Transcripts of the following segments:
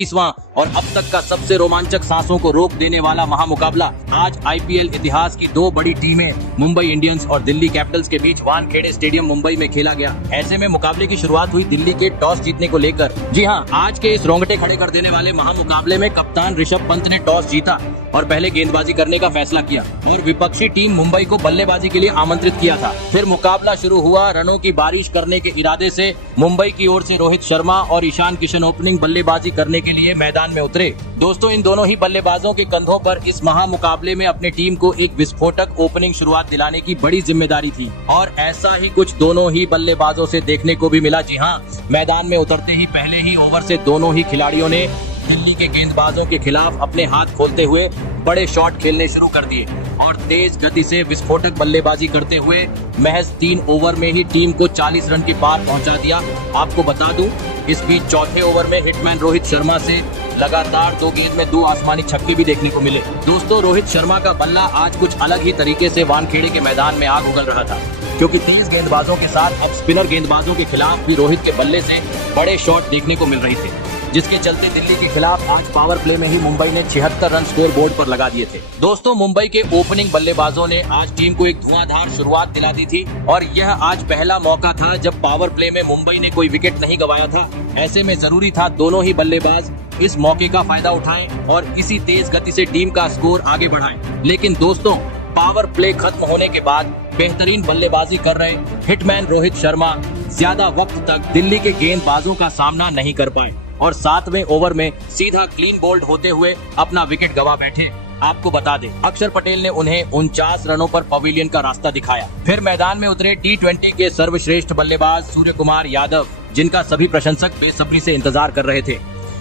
21वां और अब तक का सबसे रोमांचक सांसों को रोक देने वाला महामुकाबला आज आईपीएल इतिहास की दो बड़ी टीमें मुंबई इंडियंस और दिल्ली कैपिटल्स के बीच वानखेड़े स्टेडियम मुंबई में खेला गया। ऐसे में मुकाबले की शुरुआत हुई दिल्ली के टॉस जीतने को लेकर। जी हां, आज के इस रोंगटे खड़े कर देने वाले महामुकाबले में कप्तान ऋषभ पंत ने टॉस जीता और पहले गेंदबाजी करने का फैसला किया और विपक्षी टीम मुंबई को बल्लेबाजी के लिए आमंत्रित किया था। फिर मुकाबला शुरू हुआ। रनों की बारिश करने के इरादे से मुंबई की ओर से रोहित शर्मा और ईशान किशन ओपनिंग बल्लेबाजी करने के लिए मैदान में उतरे। दोस्तों, इन दोनों ही बल्लेबाजों के कंधों पर इस महामुकाबले में अपनी टीम को एक विस्फोटक ओपनिंग शुरुआत दिलाने की बड़ी जिम्मेदारी थी और ऐसा ही कुछ दोनों ही बल्लेबाजों से देखने को भी मिला। जी हां, मैदान में उतरते ही पहले ही ओवर से दोनों ही खिलाड़ियों ने दिल्ली के गेंदबाजों के खिलाफ अपने हाथ खोलते हुए बड़े शॉट खेलने शुरू कर दिए और तेज गति से विस्फोटक बल्लेबाजी करते हुए महज 3 ओवर में ही टीम को 40 रन के पार पहुंचा दिया। आपको बता दूं, इस बीच चौथे ओवर में हिटमैन रोहित शर्मा से लगातार 2 गेंद में 2 आसमानी छक्के भी देखने को मिले। दोस्तों, रोहित शर्मा का बल्ला आज कुछ अलग ही तरीके से वानखेड़े के मैदान में आग उगल रहा था, क्योंकि तेज गेंदबाजों के साथ अब स्पिनर गेंदबाजों के खिलाफ भी रोहित के बल्ले से बड़े शॉट देखने को मिल रहे थे, जिसके चलते दिल्ली के खिलाफ आज पावर प्ले में ही मुंबई ने 76 रन स्कोर बोर्ड पर लगा दिए थे। दोस्तों, मुंबई के ओपनिंग बल्लेबाजों ने आज टीम को एक धुआंधार शुरुआत दिला दी थी और यह आज पहला मौका था जब पावर प्ले में मुंबई ने कोई विकेट नहीं गंवाया था। ऐसे में जरूरी था दोनों ही बल्लेबाज इस मौके का फायदा उठाएं और इसी तेज गति से टीम का स्कोर आगे बढ़ाएं। लेकिन दोस्तों, पावर प्ले खत्म होने के बाद बेहतरीन बल्लेबाजी कर रहे हिटमैन रोहित शर्मा ज्यादा वक्त तक दिल्ली के गेंदबाजों का सामना नहीं कर पाए और 7वें ओवर में सीधा क्लीन बोल्ड होते हुए अपना विकेट गंवा बैठे। आपको बता दें, अक्षर पटेल ने उन्हें 49 रनों पर पवेलियन का रास्ता दिखाया। फिर मैदान में उतरे टी20 के सर्वश्रेष्ठ बल्लेबाज सूर्यकुमार यादव, जिनका सभी प्रशंसक बेसब्री से इंतजार कर रहे थे।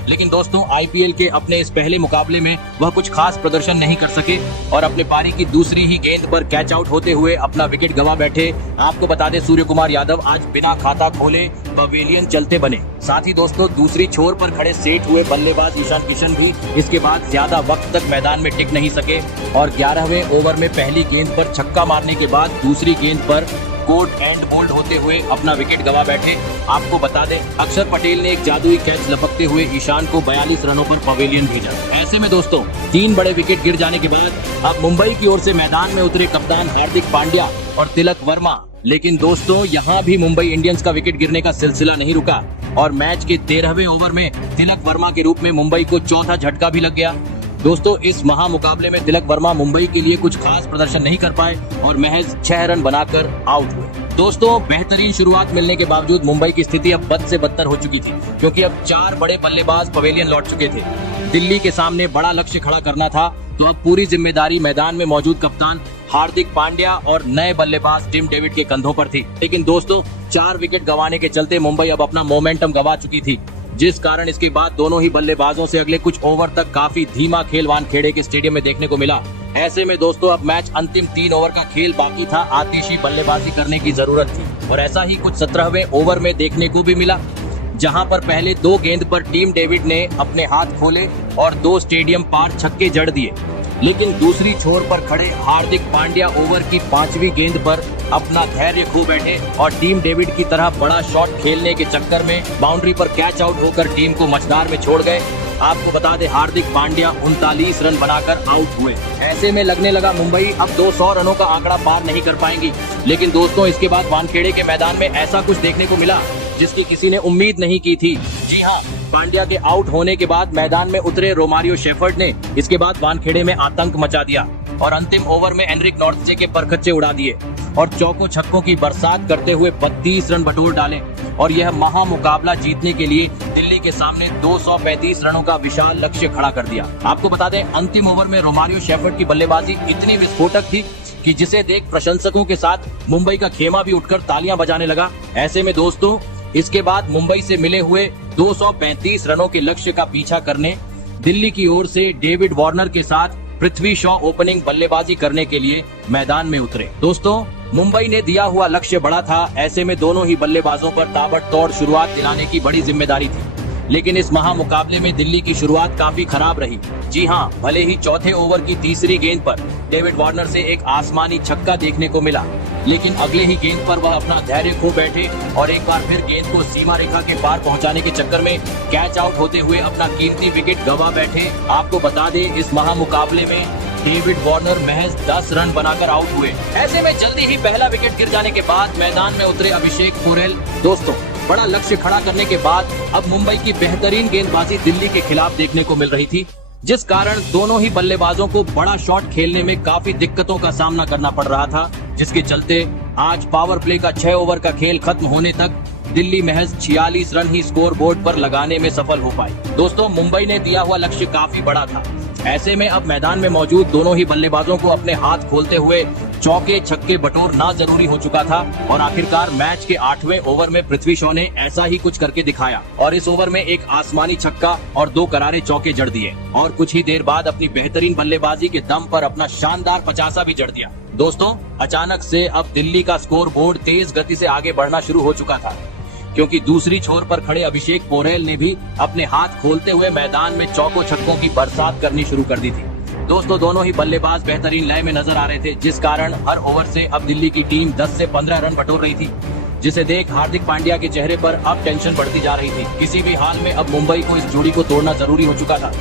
लेकिन दोस्तों, आईपीएल के अपने इस पहले मुकाबले में वह कुछ खास प्रदर्शन नहीं कर सके और अपने पारी की दूसरी ही गेंद पर कैच आउट होते हुए अपना विकेट गंवा बैठे। आपको बता दें, सूर्यकुमार यादव आज बिना खाता खोले पवेलियन चलते बने। साथ ही दोस्तों, दूसरी छोर पर खड़े सेट हुए बल्लेबाज ईशान किशन भी इसके बाद ज्यादा वक्त तक मैदान में टिक नहीं सके और 11वें ओवर में पहली गेंद पर छक्का मारने के बाद दूसरी गेंद पर कोट एंड बोल्ड होते हुए अपना विकेट गंवा बैठे। आपको बता दें, अक्षर पटेल ने एक जादुई कैच लपकते हुए ईशान को 42 रनों पर पवेलियन भेजा। ऐसे में दोस्तों, 3 बड़े विकेट गिर जाने के बाद अब मुंबई की ओर से मैदान में उतरे कप्तान हार्दिक पांड्या और तिलक वर्मा। लेकिन दोस्तों, यहाँ भी मुंबई इंडियंस का विकेट गिरने का सिलसिला नहीं रुका और मैच के 13वें ओवर में तिलक वर्मा के रूप में मुंबई को चौथा झटका भी लग गया। दोस्तों, इस महामुकाबले में तिलक वर्मा मुंबई के लिए कुछ खास प्रदर्शन नहीं कर पाए और महज 6 रन बनाकर आउट हुए। दोस्तों, बेहतरीन शुरुआत मिलने के बावजूद मुंबई की स्थिति अब बद से बदतर हो चुकी थी, क्योंकि अब 4 बड़े बल्लेबाज पवेलियन लौट चुके थे। दिल्ली के सामने बड़ा लक्ष्य खड़ा करना था, तो अब पूरी जिम्मेदारी मैदान में मौजूद कप्तान हार्दिक पांड्या और नए बल्लेबाज टिम डेविड के कंधों पर थी। लेकिन दोस्तों, 4 विकेट गंवाने के चलते मुंबई अब अपना मोमेंटम गंवा चुकी थी, जिस कारण इसके बाद दोनों ही बल्लेबाजों से अगले कुछ ओवर तक काफी धीमा खेल वानखेड़े के स्टेडियम में देखने को मिला। ऐसे में दोस्तों, अब मैच अंतिम 3 ओवर का खेल बाकी था। आतिशी बल्लेबाजी करने की जरूरत थी और ऐसा ही कुछ 17वें ओवर में देखने को भी मिला, जहां पर पहले 2 गेंद पर टीम डेविड ने अपने हाथ खोले और 2 स्टेडियम पार छक्के जड़ दिए। लेकिन दूसरी छोर पर खड़े हार्दिक पांड्या ओवर की 5वीं गेंद पर अपना धैर्य खो बैठे और टीम डेविड की तरह बड़ा शॉट खेलने के चक्कर में बाउंड्री पर कैच आउट होकर टीम को मझधार में छोड़ गए। आपको बता दें, हार्दिक पांड्या 39 रन बनाकर आउट हुए। ऐसे में लगने लगा मुंबई अब 200 रनों का आंकड़ा पार नहीं कर पाएंगी। लेकिन दोस्तों, इसके बाद वानखेड़े के मैदान में ऐसा कुछ देखने को मिला जिसकी किसी ने उम्मीद नहीं की थी। जी हाँ, पांड्या के आउट होने के बाद मैदान में उतरे रोमारियो शेफर्ड ने इसके बाद वानखेड़े में आतंक मचा दिया और अंतिम ओवर में एनरिक नॉर्थजे के परखच्चे उड़ा दिए और चौकों छक्कों की बरसात करते हुए 32 रन बटोर डाले और यह महामुकाबला जीतने के लिए दिल्ली के सामने 235 रनों का विशाल लक्ष्य खड़ा कर दिया। आपको बता दें, अंतिम ओवर में रोमारियो शेफर्ड की बल्लेबाजी इतनी विस्फोटक थी कि जिसे देख प्रशंसकों के साथ मुंबई का खेमा भी उठकर तालियां बजाने लगा। ऐसे में दोस्तों, इसके बाद मुंबई से मिले हुए 235 रनों के लक्ष्य का पीछा करने दिल्ली की ओर से डेविड वार्नर के साथ पृथ्वी शॉ ओपनिंग बल्लेबाजी करने के लिए मैदान में उतरे। दोस्तों, मुंबई ने दिया हुआ लक्ष्य बड़ा था। ऐसे में दोनों ही बल्लेबाजों पर ताबड़तोड़ शुरुआत दिलाने की बड़ी जिम्मेदारी थी। लेकिन इस महामुकाबले में दिल्ली की शुरुआत काफी खराब रही। जी हां, भले ही चौथे ओवर की तीसरी गेंद पर डेविड वार्नर से एक आसमानी छक्का देखने को मिला, लेकिन अगले ही गेंद पर वह अपना धैर्य खो बैठे और एक बार फिर गेंद को सीमा रेखा के पार पहुंचाने के चक्कर में कैच आउट होते हुए अपना कीमती विकेट गंवा बैठे। आपको बता दें, इस महामुकाबले में डेविड वार्नर महज 10 रन बनाकर आउट हुए। ऐसे में जल्दी ही पहला विकेट गिर जाने के बाद मैदान में उतरे अभिषेक पोरेल। दोस्तों, बड़ा लक्ष्य खड़ा करने के बाद अब मुंबई की बेहतरीन गेंदबाजी दिल्ली के खिलाफ देखने को मिल रही थी, जिस कारण दोनों ही बल्लेबाजों को बड़ा शॉट खेलने में काफी दिक्कतों का सामना करना पड़ रहा था, जिसके चलते आज पावर प्ले का 6 ओवर का खेल खत्म होने तक दिल्ली महज 46 रन ही स्कोर बोर्ड पर लगाने में सफल हो पाई। दोस्तों, मुंबई ने दिया हुआ लक्ष्य काफी बड़ा था। ऐसे में अब मैदान में मौजूद दोनों ही बल्लेबाजों को अपने हाथ खोलते हुए चौके छक्के बटोरना जरूरी हो चुका था और आखिरकार मैच के 8वें ओवर में पृथ्वी शॉ ने ऐसा ही कुछ करके दिखाया और इस ओवर में एक आसमानी छक्का और 2 करारे चौके जड़ दिए और कुछ ही देर बाद अपनी बेहतरीन बल्लेबाजी के दम पर अपना शानदार 50 भी जड़ दिया। दोस्तों, अचानक से अब दिल्ली का स्कोर बोर्ड तेज गति से आगे बढ़ना शुरू हो चुका था, क्योंकि दूसरी छोर पर खड़े अभिषेक पोरेल ने भी अपने हाथ खोलते हुए मैदान में चौकों छक्कों की बरसात करनी शुरू कर दी थी। दोस्तों, दोनों ही बल्लेबाज बेहतरीन लय में नजर आ रहे थे, जिस कारण हर ओवर से अब दिल्ली की टीम 10 से 15 रन बटोर रही थी, जिसे देख हार्दिक पांड्या के चेहरे पर अब टेंशन बढ़ती जा रही थी। किसी भी हाल में अब मुंबई को इस जोड़ी को तोड़ना जरूरी हो चुका था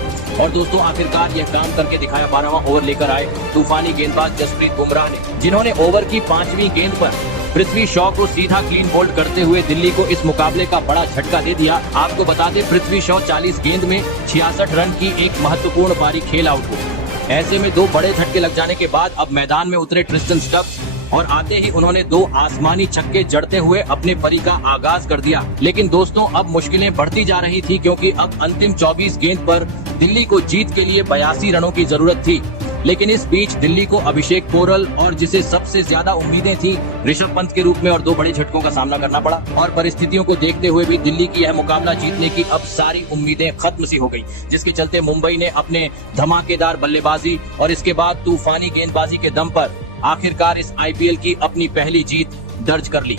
और दोस्तों, आखिरकार यह काम करके दिखाया। 12वां ओवर लेकर आए तूफानी गेंदबाज जसप्रीत बुमराह ने, जिन्होंने ओवर की 5वीं गेंद पर पृथ्वी शॉ को सीधा क्लीन बोल्ड करते हुए दिल्ली को इस मुकाबले का बड़ा झटका दे दिया। आपको बता दें, पृथ्वी शॉ 40 गेंद में 66 रन की एक महत्वपूर्ण पारी खेल आउट हुए। ऐसे में 2 बड़े झटके लग जाने के बाद अब मैदान में उतरे ट्रिस्टन स्टब्स और आते ही उन्होंने 2 आसमानी छक्के जड़ते हुए अपने पारी का आगाज कर दिया। लेकिन दोस्तों, अब मुश्किलें बढ़ती जा रही थी, क्योंकि अब अंतिम 24 गेंद पर दिल्ली को जीत के लिए 82 रनों की जरूरत थी। लेकिन इस बीच दिल्ली को अभिषेक पोरेल और जिसे सबसे ज्यादा उम्मीदें थी ऋषभ पंत के रूप में और 2 बड़े झटकों का सामना करना पड़ा और परिस्थितियों को देखते हुए भी दिल्ली की यह मुकाबला जीतने की अब सारी उम्मीदें खत्म सी हो गई, जिसके चलते मुंबई ने अपने धमाकेदार बल्लेबाजी और इसके बाद तूफानी गेंदबाजी के दम पर आखिरकार इस IPL की अपनी पहली जीत दर्ज कर ली।